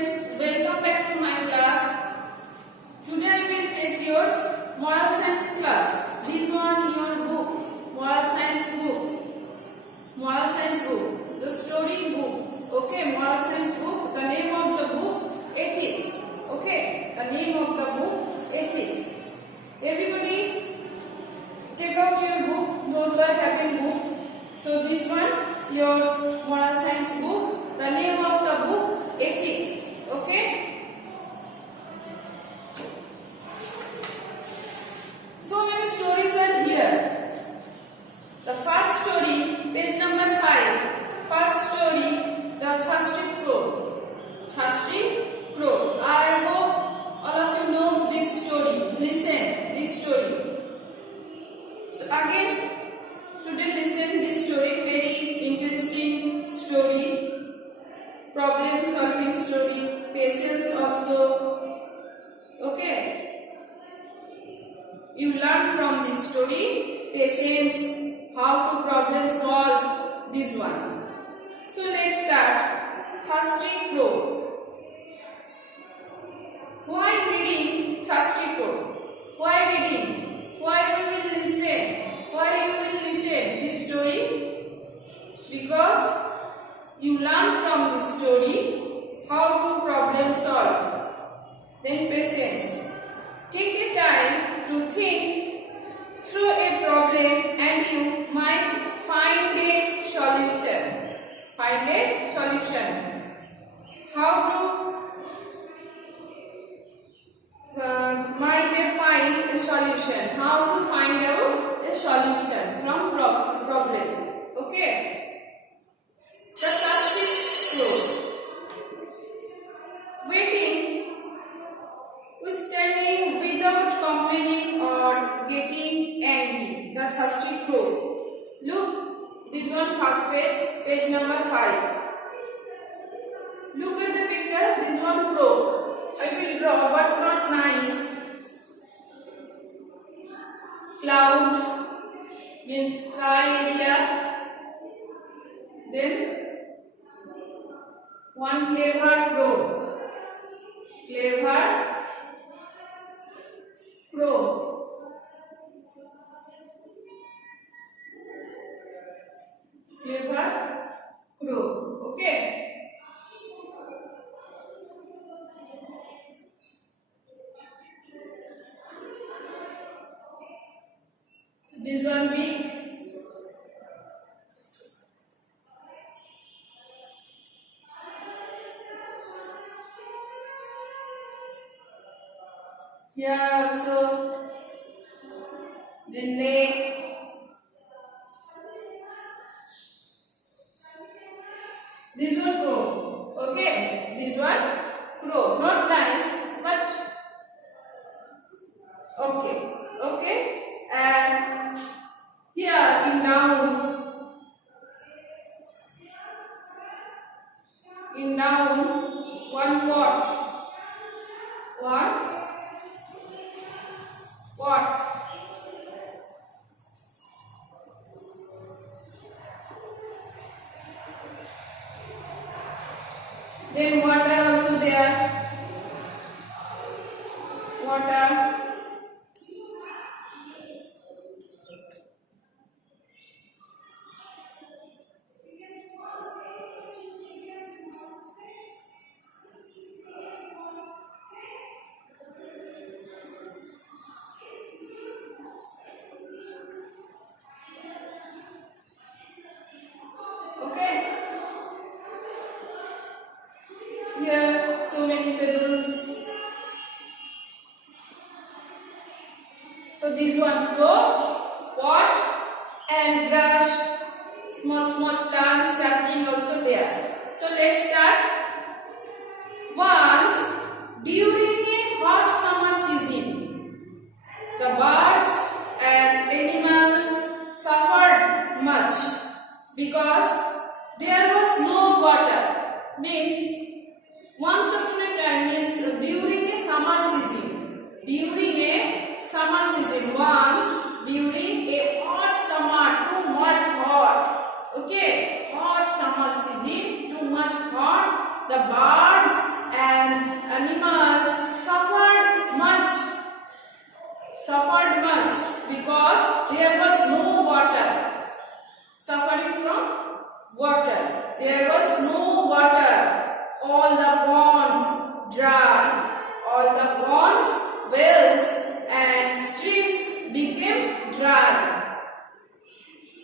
students, welcome back to my class. Today I will take your moral science class. This one your book, moral science book, the story book. Okay, moral science book. The name of the book's ethics. Okay, the name of the book ethics. Everybody, take out your book. Those who are having book. So this one your moral science book. The name of the book ethics. Okay. So many stories are here. The first story, page number 5. First story, the thirsty crow. Thirsty crow. I hope all of you knows this story. Listen this story. So again, today listen this story. Very interesting story. Problem solving story. Patience also. Okay. You learn from this story. Patience. How to problem solve this one. So let's start. Thirsty crow. Why reading thirsty crow? Why reading? Why you will listen? Why you will listen this story? Because you learn from this story how to problem solve. Then patience. Take the time to think through a problem and you might find a solution. Find a solution. How to might find a solution. How to find out a solution from problem. Okay. The thirsty crow. Waiting, standing without complaining or getting angry. The thirsty crow. Look, this one first page, page number 5. Look at the picture, this one crow. I will draw, but not nice. Cloud means sky area. Then one clever crow. Clever crow. Clever crow. Okay. This one big. Here also, then lake. This one crow. Okay, this one crow. Not nice, but okay. Okay, and here in noun, one pot. One pot. Then water also there. Water. Here, so many pebbles. So this one crow, pot, and brush. Small plants sapling also there. So let's start. Once during a hot summer season, the birds and animals suffered much because there was no water. Means once upon a time means during a summer season. During a summer season. Once during a hot summer, too much hot. Okay, hot summer season, too much hot. The birds and animals suffered much because there was no water. Suffering from water. There was no water. All the ponds dry. All the ponds, wells and streams became dry.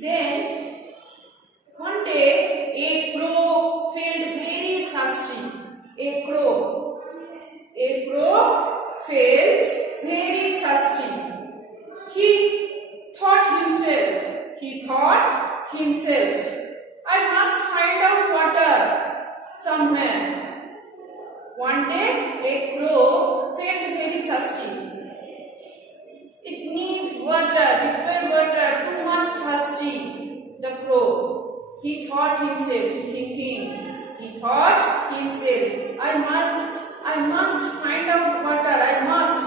Then one day a crow felt very thirsty. A crow felt very thirsty. He thought himself, I must find out water somewhere. One day a crow felt very thirsty. It needed water, too much thirsty. The crow, he thought himself, I must find out water, I must.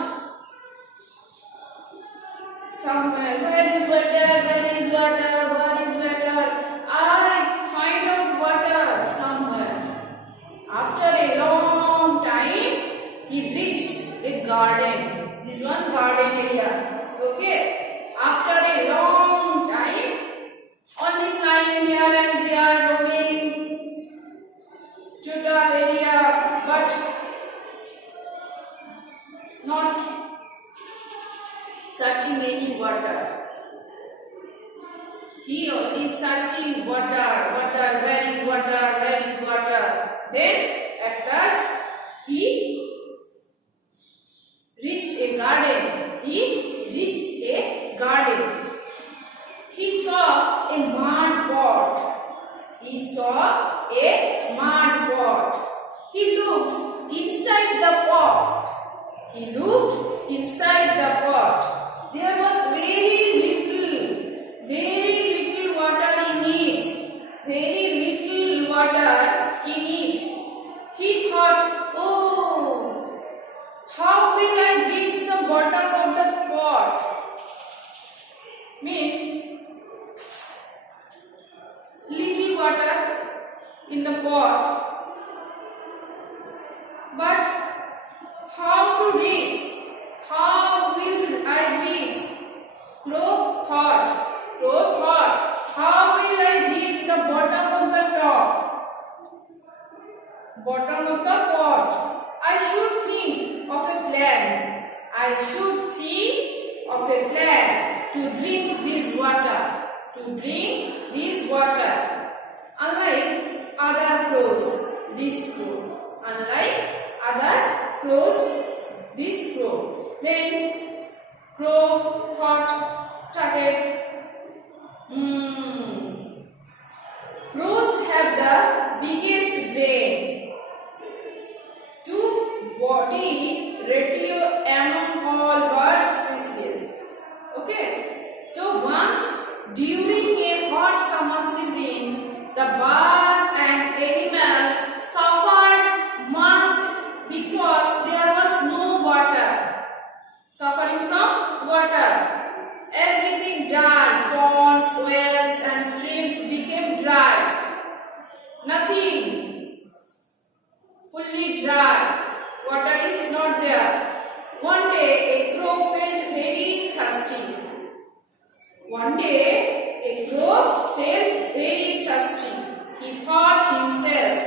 Somewhere, where is water? I find out water somewhere. After a long time, he reached a garden. This one garden area. Okay. After a long time, only flying here and there, roaming total area, but not searching any water. He only searching water, where is water? Then at last he reached a garden. He saw a mud pot. He looked inside the pot. There was very little water in it. He thought, oh, how will I reach the bottom of the pot? Means little water in the pot. But how to reach? How will I reach? Crow thought, how will I reach the bottom of the pot? I should think of a plan. To drink this water. Unlike other crows, this crow. Then crow started. Crows have the biggest brain. Body ratio among all bird species. Okay. So once during a hot summer season, the birds and animals suffered much because there was no water. Suffering from water. Everything died. Ponds, wells and streams became dry. Nothing. Fully dry. Water is not there. One day a crow felt very thirsty. He thought himself,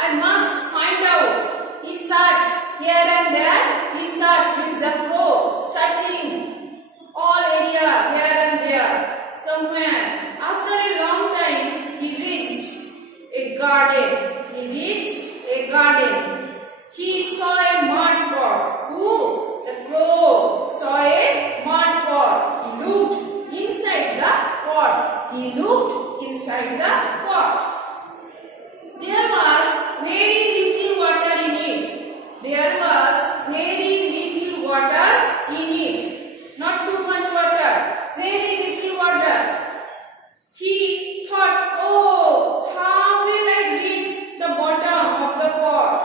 I must find out. He searched here and there. He searched with the crow, searching all area here and there. Somewhere. After a long time, he reached a garden. He saw a mud pot. The crow saw a mud pot. He looked inside the pot. There was very little water in it. Not too much water. Very little water. He thought, oh, how will I reach the bottom of the pot?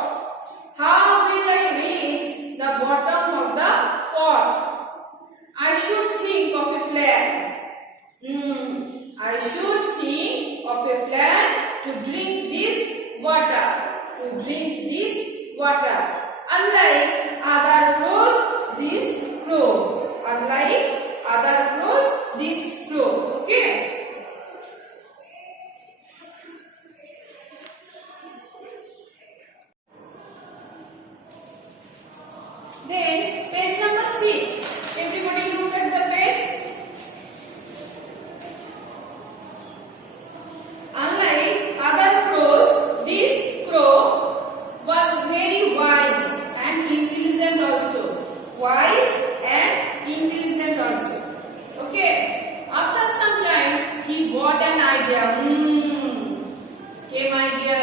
I should think of a plan. To drink this water. Unlike other crows, this crow. Unlike other crows, this crow. Okay. Then page number 6. Everybody look at the page. Unlike other crows, this crow was very wise and intelligent also. Wise and intelligent also. Okay. After some time, he got an idea. Came idea.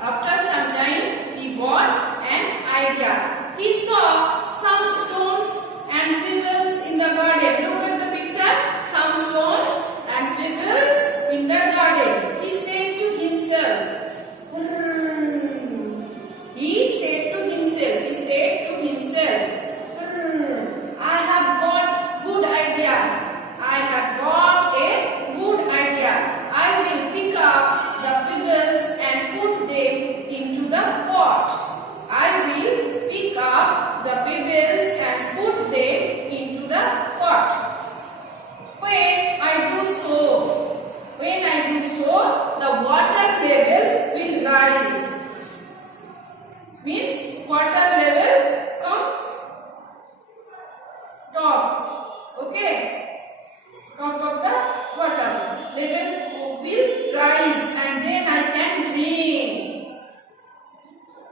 After some time, he got an idea. He saw some stones and pebbles in the garden. Look at the picture. Some stones and pebbles in the garden. He said to himself. I have got good idea. I have got a good idea. I will pick up the pebbles and put them into the pot. I will pick up the pebbles and put them into the pot. When I do so, the water level will rise. Means water level come top. Okay. Top of the water level will rise and then I can drink.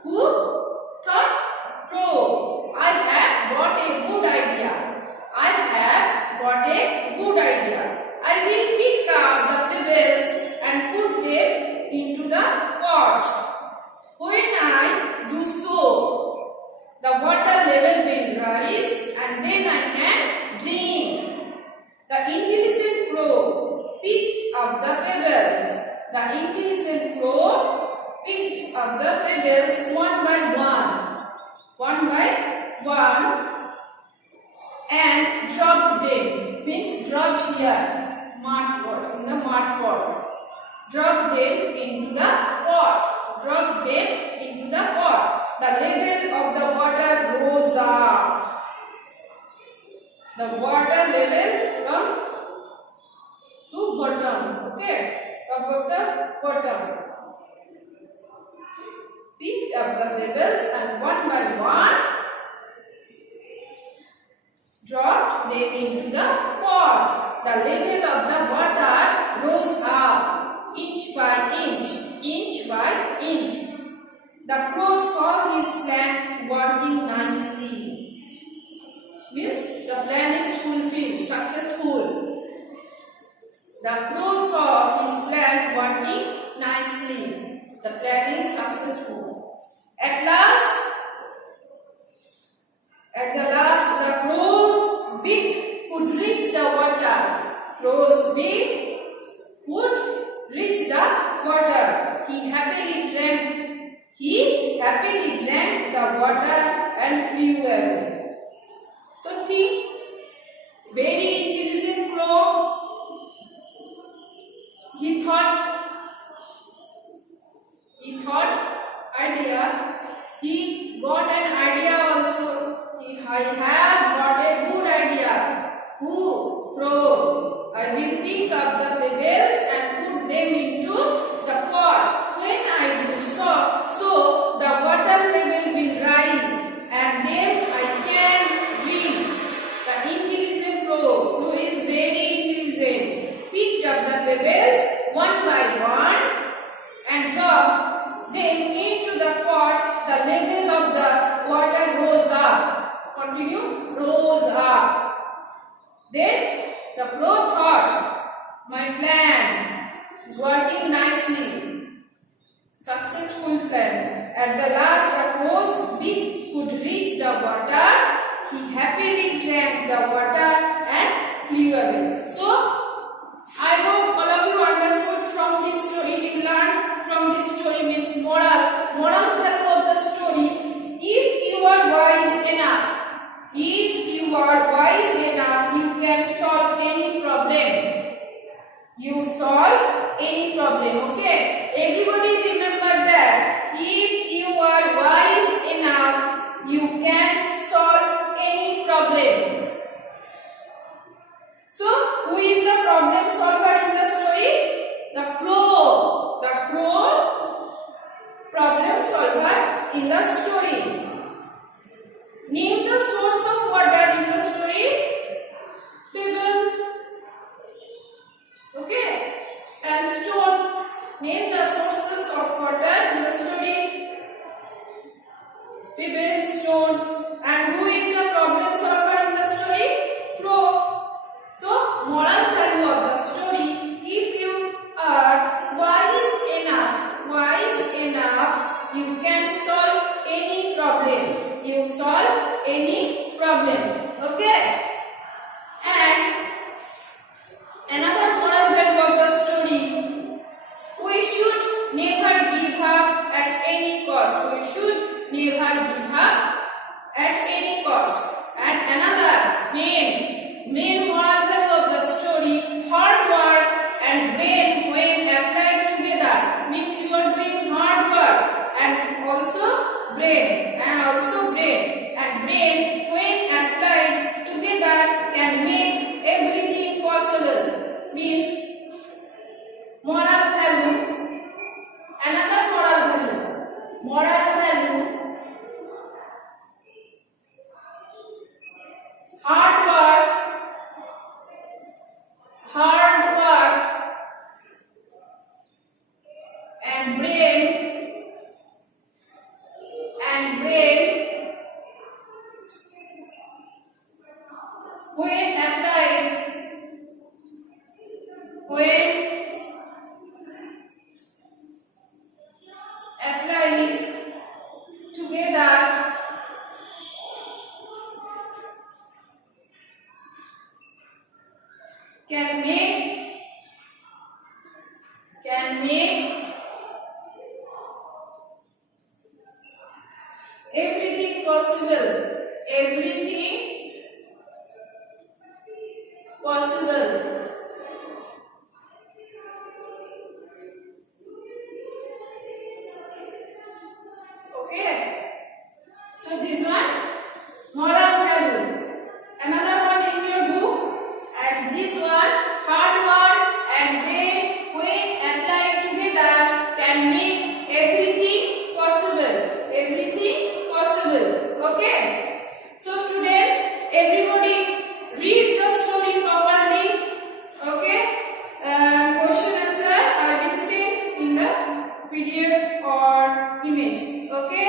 Who thought? Crow. I have got a good idea. I have got a good idea. I will pick up the pebbles and put them into the pot. When I do so, the water level will rise and then I can drink. The intelligent crow picked up the pebbles. The intelligent crow picked up the pebbles one by one and dropped them. Means dropped here, in the mud pot. Dropped them into the pot. The level of the water rose up. The water level come to bottom. Okay, top of the bottom. Picked up the pebbles and one by one dropped them into the pot. The level of the water rose up inch by inch. The crow saw his plan working nicely. Means the plan is fulfilled, successful. The crow saw his plan working nicely. The plan is successful. At the last, the crow's beak could reach the water. Crow's beak could reach the water. He happily drank the water and flew away. So think, very intelligent crow. He thought idea. He got an idea also. I have got a good idea. Who? Crow. I will pick up the pebbles and put them into the pot. When I do so the water level will rise and then I can drink. The intelligent crow, who is very intelligent, picked up the pebbles one by one and dropped them into the pot. The level of the water rose up. Continue, rose up. Then the crow thought, my plan is working nicely. Successful plan. At the last, the crow's beak could reach the water. He happily drank the water and flew away. So, I hope all of you understood from this story. You learned from this story means moral value of the story. If you are wise enough, you can solve any problem. You solve any problem. Okay. Everybody remember that. If you are wise in the story. Name the source of water in the story. Pebbles. Okay. And stone. Name the sources of water in the story. Pebble, stone. And who is the problem solver in the story? Crow. So, moral value of the story: if you are wise enough, you can solve any problem. You solve any problem. Okay? And another moral value of the story: we should never give up at any cost. We should never give up at any cost. And another main moral value of the story: hard work and brain when applied together. Means you are doing hard work and also brain. And brain when applied together can make everything possible. Means moral value. Another moral value. Hard work and brain when applied together can make everything possible. Okay. So this one moral value. Another one in your book. And this one, hard work and brain when applied together can make everything possible. Okay. So students, everybody read the story properly. Okay. Question answer I will say in the PDF or image. Okay.